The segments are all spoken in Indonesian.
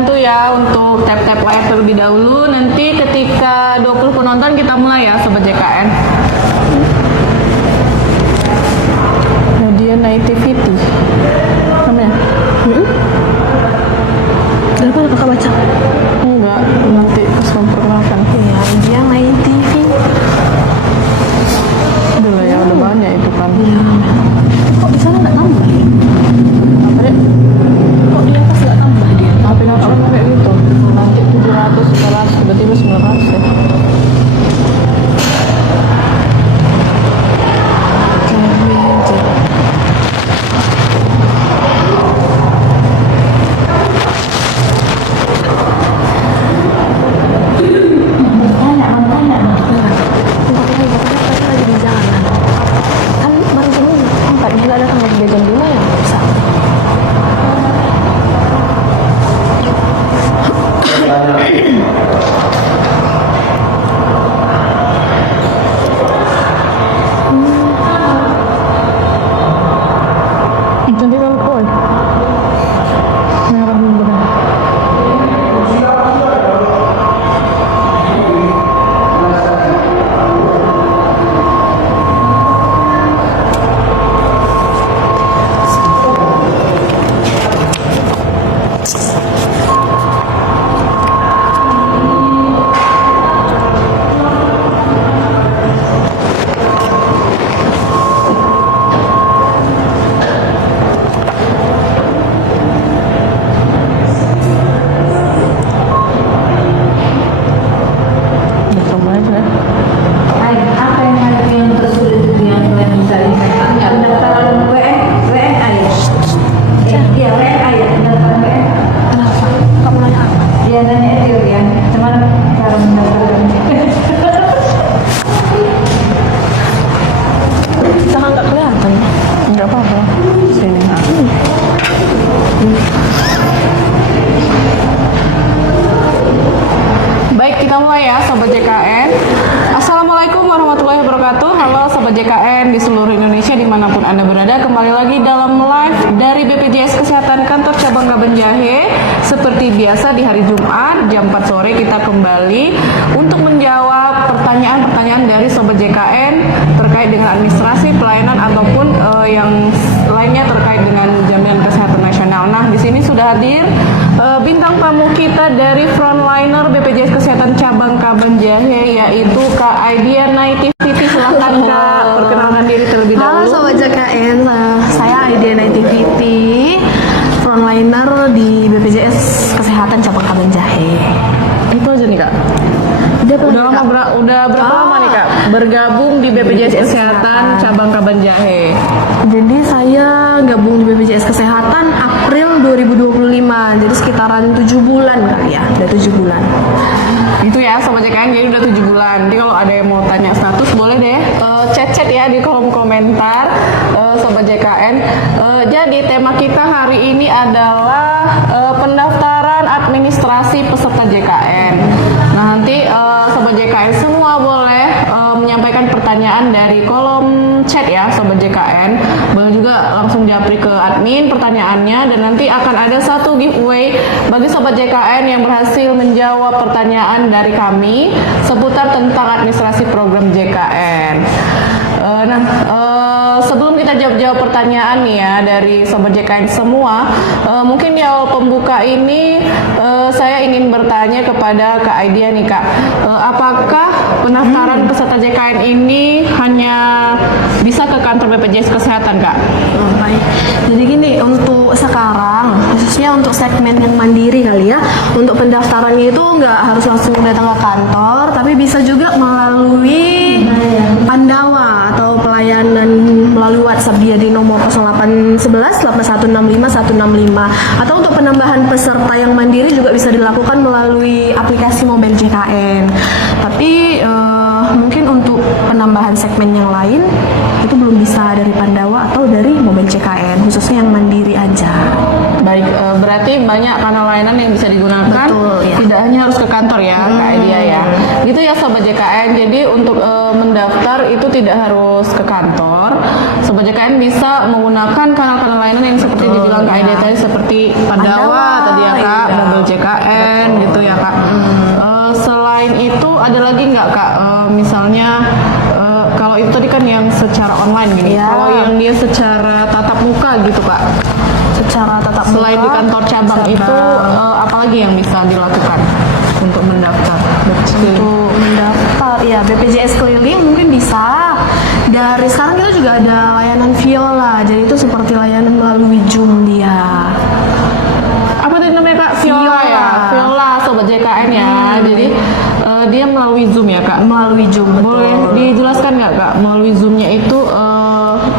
dibantu ya untuk tap-tap layar terlebih dahulu. Nanti ketika 20 penonton kita mulai ya Sobat JKN. Media Nativity namanya? Kenapa kakak baca? Enggak, nanti pas memperkenalkan. Iya, dia main TV. Udah lah ya, udah banyak itu kan. Iya. Kok di sana nggak tambah ya? Apa deh? Kok di atas nggak tambah dia? Tapi nggak kayak gitu. Nanti 700, 900, tiba-tiba 900 ya. Lagi di jalan. Kan baru jam 4, dia nggak datang lagi jam 5 ya? Bisa. Nanti kalau koi merah bener. Sama aja ya. Apa yang tersulit yang kalian bisa lihat? Ya, pendaftaran WNA ya? Iya, WNA ya, pendaftaran WNA. Kenapa? Kamu nanya apa? Dia nanya itu ya, cuman cara mendaftarkan. Jangan nggak kelihatan. Enggak apa-apa. Sini. Baik, kita mulai ya Sobat JKN. Assalamualaikum warahmatullahi wabarakatuh. Halo Sobat JKN di seluruh Indonesia dimanapun Anda berada. Kembali lagi dalam live dari BPJS Kesehatan Kantor Cabang Kaban Jahe. Seperti biasa di hari Jumat jam 4 sore kita kembali untuk menjawab pertanyaan-pertanyaan dari Sobat JKN terkait dengan administrasi, pelayanan ataupun yang lainnya terkait dengan jaminan kesehatan nasional. Nah, di sini sudah hadir bintang tamu kita dari frontliner BPJS Kesehatan Cabang Kaban Jahe, yaitu Kak Aidia Nativity. Silahkan Kak, perkenalkan diri terlebih Halo dahulu. Sobat JKN, saya Aidia Nativity, frontliner di BPJS Kesehatan Cabang Kaban Jahe. Itu aja nih Kak. Udah berapa lama nih Kak bergabung di BPJS Kesehatan Cabang Kaban Jahe? Jadi saya gabung di BPJS Kesehatan April 2025, jadi sekitaran 7 bulan kali ya, udah 7 bulan. Itu ya Sobat JKN, jadi udah 7 bulan. Jadi kalau ada yang mau tanya status boleh deh chat-chat ya di kolom komentar Sobat JKN. Jadi tema kita hari ini adalah pendaftaran administrasi peserta JKN. Nah nanti Sobat JKN semua boleh menyampaikan pertanyaan dari kolom chat ya Sobat JKN. Boleh juga langsung japri ke admin pertanyaannya, dan nanti akan ada satu giveaway bagi Sobat JKN yang berhasil menjawab pertanyaan dari kami seputar tentang administrasi program JKN. Sebelum kita jawab pertanyaan nih ya dari Sobat JKN semua, mungkin di awal pembuka ini saya ingin bertanya kepada Kak Aidia nih Kak, apakah pendaftaran peserta JKN ini hanya bisa ke kantor BPJS Kesehatan Kak? Baik, jadi gini, untuk sekarang khususnya untuk segmen yang mandiri kali ya, untuk pendaftarannya itu nggak harus langsung datang ke kantor, tapi bisa juga melalui Pandawa atau pelayanan melalui WhatsApp dia di nomor 0811 8165 165. Atau untuk penambahan peserta yang mandiri juga bisa dilakukan melalui aplikasi mobile JKN. Tapi mungkin untuk penambahan segmen yang lain itu belum bisa dari Pandawa atau dari mobile JKN, khususnya yang mandiri aja. Baik, berarti banyak kanal layanan yang bisa digunakan. Betul, ya. Tidak hanya harus ke kantor ya, Kak Aidia ya. Gitu ya Sobat JKN. Jadi untuk mendaftar itu tidak harus ke kantor. Sobat JKN bisa menggunakan kanal-kanal layanan yang seperti dibilang Kak Aidia tadi, seperti Pandawa tadi ya Kak, iya. Mobile JKN. online gini. Iya. Kalau yang dia secara tatap muka gitu Kak, Secara tatap muka. selain di kantor cabang itu apalagi yang bisa dilakukan untuk mendaftar? Untuk mendaftar ya BPJS keliling mungkin bisa. Dari sekarang kita juga ada layanan Viola, jadi itu seperti layanan melalui Zoom dia. Apa tadi namanya Kak? Viola ya? Viola Sobat JKN ya. Jadi dia melalui Zoom ya Kak? Melalui Zoom, betul. Boleh dijelaskan nggak Kak, melalui Zoom-nya itu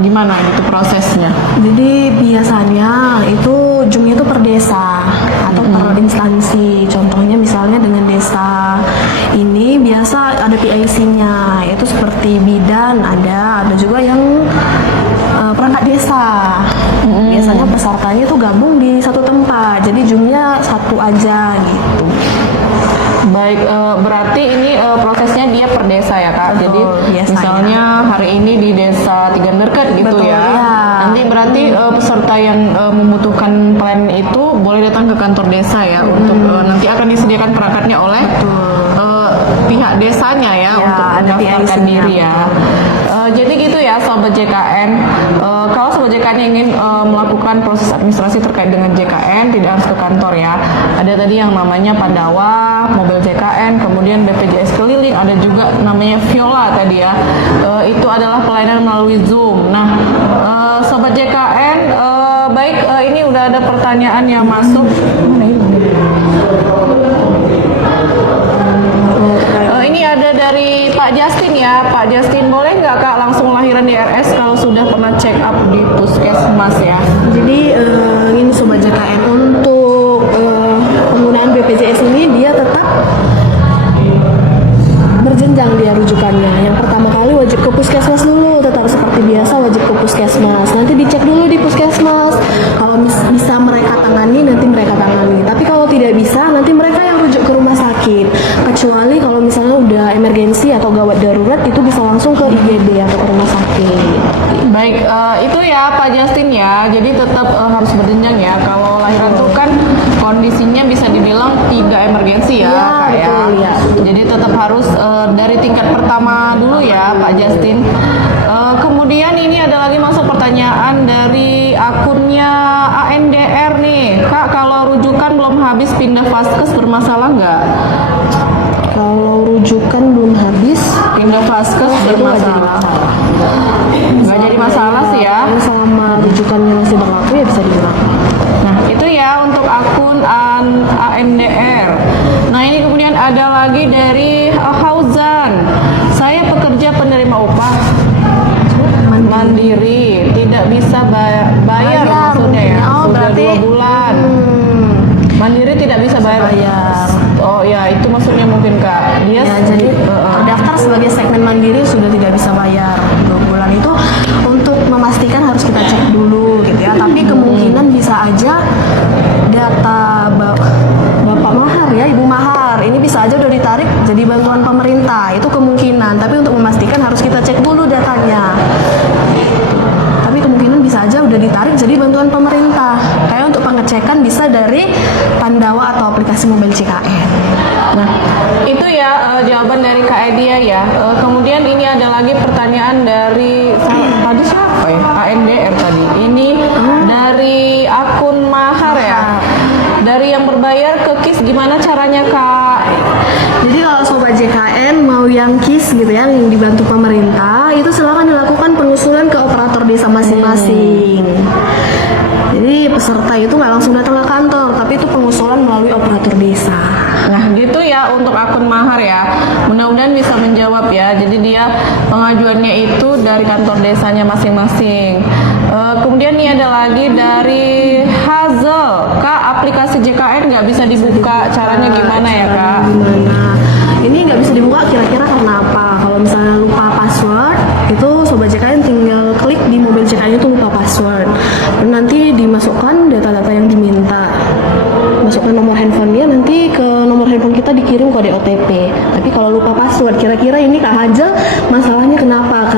gimana gitu prosesnya? Jadi biasanya itu Zoom-nya itu per desa atau per instansi. Contohnya misalnya dengan desa ini biasa ada PIC-nya, itu seperti bidan ada juga yang perangkat desa. Biasanya pesertanya itu gabung di satu tempat, jadi Zoom-nya satu aja gitu. Baik, berarti ini prosesnya dia per desa ya Kak. Betul, Jadi biasanya. misalnya hari ini di desa Tiganderket gitu Betul, ya. ya. Nanti berarti peserta yang membutuhkan plan itu boleh datang ke kantor desa ya untuk nanti akan disediakan perangkatnya oleh pihak desanya ya, Ya, untuk ada mendaftarkan PIC-nya, diri ya. Jadi gitu ya Sobat JKN. Kalau Sobat JKN ingin melakukan proses administrasi terkait dengan JKN tidak harus ke kantor ya. Ada tadi yang namanya Pandawa, mobil JKN, kemudian BPJS keliling, ada juga namanya Viola tadi ya. Itu adalah pelayanan melalui Zoom. Nah, Sobat JKN, baik ini udah ada pertanyaan yang masuk. Mana ini? Ini ada dari Pak Justin ya. Pak Justin, boleh nggak Kak langsung lahiran di RS kalau sudah pernah check up di puskesmas ya? Jadi ini Sobat JKN, untuk penggunaan BPJS ini dia tetap berjenjang dia rujukannya. Yang pertama kali wajib ke puskesmas dulu, tetap seperti biasa wajib ke puskesmas. Nanti dicek dulu di puskesmas. Kalau bisa mereka tangani, nanti mereka tangani. Tapi kalau tidak bisa, nanti mereka yang rujuk ke rumah sakit. Kecuali kalau misalnya udah emergensi atau gawat darurat, itu bisa langsung ke IGD atau ke rumah sakit. Baik, itu ya Pak Justin ya. Jadi tetap harus berjenjang ya. Kalau lahiran itu kan kondisinya bisa dibilang 3 emergensi ya, Iya, Kak ya. betul, ya. Jadi tetap harus dari tingkat pertama dulu ya Pak Justin. Kemudian ini ada lagi masuk pertanyaan dari akunnya ANDR nih. Kak, kalau rujukan belum habis pindah vaskes bermasalah nggak? Kalau rujukan belum habis, Pindah vaskes bermasalah. Nggak jadi masalah sih ya. selama rujukannya masih berlaku ya bisa digunakan. Nah, itu ya untuk akun ANDR. Nah, ini kemudian ada lagi dari Hauzan. Saya pekerja penerima upah mandiri, tidak bisa bayar maksudnya ya. Oh, Sudah berarti 2 bulan. Mandiri tidak bisa bayar. Oh ya, itu maksudnya mungkin Kak. Dia Ya, jadi terdaftar sebagai segmen mandiri sudah tidak bisa bayar 2 bulan itu. Untuk memastikan harus kita cek dulu gitu ya. Tapi kemungkinan bisa aja data Bapak Mahar ya, Ibu Mahar ini bisa aja udah ditarik jadi bantuan pemerintah. Itu kemungkinan. Tapi untuk memastikan harus kita cek dulu datanya. Tapi kemungkinan bisa aja udah ditarik jadi bantuan pemerintah. Kayak untuk pengecekan bisa dari Pandawa atau aplikasi mobil JKN. Nah, itu ya jawaban dari Kak Edia ya. Kemudian ini ada lagi pertanyaan dari tadi siapa ya? ANDR tadi. Ini dari akun Mahar ya. Dari yang berbayar ke KIS gimana caranya Kak? Jadi kalau Sobat JKN mau yang KIS gitu ya, yang dibantu pemerintah, itu silakan dilakukan pengusulan ke operator desa masing-masing. Jadi peserta itu nggak langsung datang ke kantor, tapi itu pengusulan melalui operator desa. Nah gitu ya untuk akun Mahar ya. Mudah-mudahan bisa menjawab ya. Jadi dia pengajuannya itu dari kantor desanya masing-masing. Kemudian nih ada lagi dari Hazel. Kak, aplikasi JKN nggak bisa dibuka. Caranya gimana ya Kak? Gimana? Ini nggak bisa dibuka kira-kira karena apa? Kalau misalnya lupa password, itu Sobat JKN tinggal klik di mobil JKN itu lupa password. Dan nanti dimasukkan data-data yang diminta. Masukkan nomor handphonenya, nanti ke nomor handphone kita dikirim kode OTP. Tapi kalau lupa password, kira-kira ini Kak Hazel masalahnya kenapa?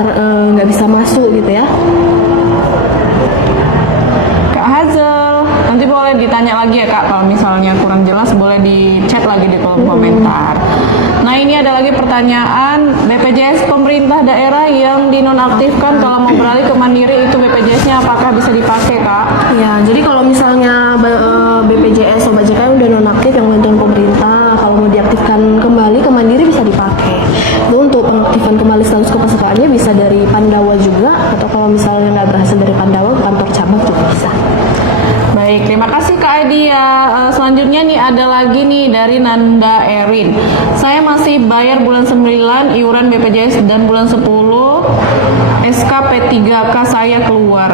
Nggak bisa masuk gitu ya? Kak Hazel, nanti boleh ditanya tanya lagi ya Kak, kalau misalnya kurang jelas boleh di chat lagi di kolom komentar. Nah ini ada lagi pertanyaan, BPJS pemerintah daerah yang dinonaktifkan kalau mau beralih ke mandiri itu BPJS-nya apakah bisa dipakai Kak? Ya, jadi kalau misalnya BPJS Sobat JKM udah nonaktif yang bantuan pemerintah, kalau mau diaktifkan kembali ke mandiri bisa dipakai. Itu untuk pengaktifan kembali status kepesertaannya bisa dari Pandawa juga, atau kalau misalnya nggak berhasil dari Pandawa, kantor cabang juga bisa. Baik, terima kasih Kak Aidia. Selanjutnya nih ada lagi nih dari Nanda Erin. Saya masih bayar bulan 9 iuran BPJS dan bulan 10 SKP3K saya keluar.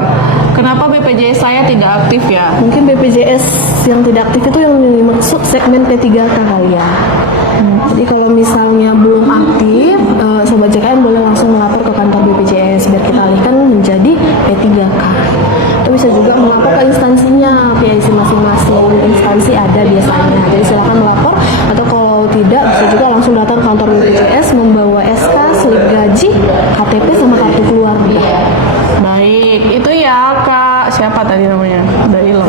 Kenapa BPJS saya tidak aktif ya? Mungkin BPJS yang tidak aktif itu yang dimaksud segmen P3K kali ya. Jadi kalau misalnya belum aktif, Sobat JKM boleh langsung melapor ke kantor BPJS biar kita alihkan menjadi P3K. Itu bisa juga melapor ke instansinya, PIC masing-masing instansi ada biasanya. Jadi silakan melapor, atau kalau tidak bisa juga langsung datang ke kantor BPJS membawa SK, slip gaji, KTP sama kartu keluarga. Baik, itu ya Kak. Siapa tadi namanya? Udah hilang.